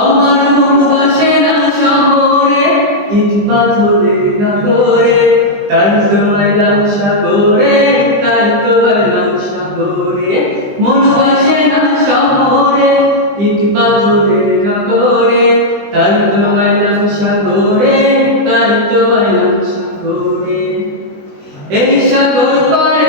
আমার মন বসে না শহরে, ইট পাথরে নগরে তার তো এলাম সাগরে, তার তো এলাম সাগরে। মন বসে না শহরে, ইট পাথরে নগরে তার তো এলাম সাগরে, তার তো এলাম সাগরে। এই সাগর পারে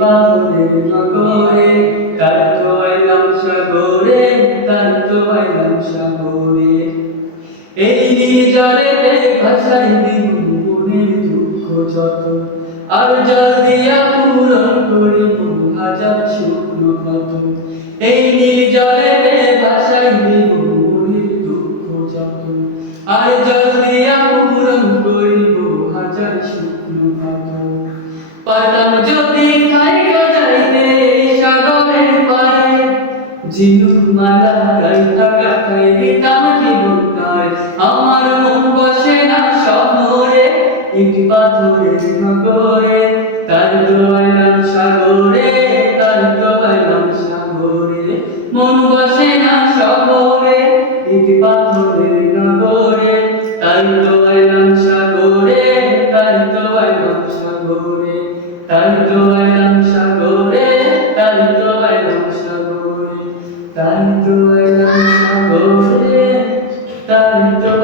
পাথরের নগরে তাই তো আইলাম সাগরে তাই তো আইলাম সাগরে। এই জলে ভাষাই দিব মনের দুঃখ যত। আর জল দিয়া পূরণ করিব হাজার শুকনো কত। এই নীল জলে ভাষাই দিব মনের দুঃখ যত। আর জল দিয়া পূরণ করিব হাজার শুকনো কত। পারতাম যদি ঝিনুক মালা গাই থাকা খাই দিতাম জীবন আমার মন বসে না শহরে ইট পাথরের নগরে তার দোয়াইলাম সাগরে তার দোয়াইলাম সাগরে মন বসে না শহরে ইট পাথরের নগরে তার দোয়াইলাম সাগরে তার দোয়াইলাম সাগরে তার দোয়াইলাম সাগরে tanto ai lado de você, tanto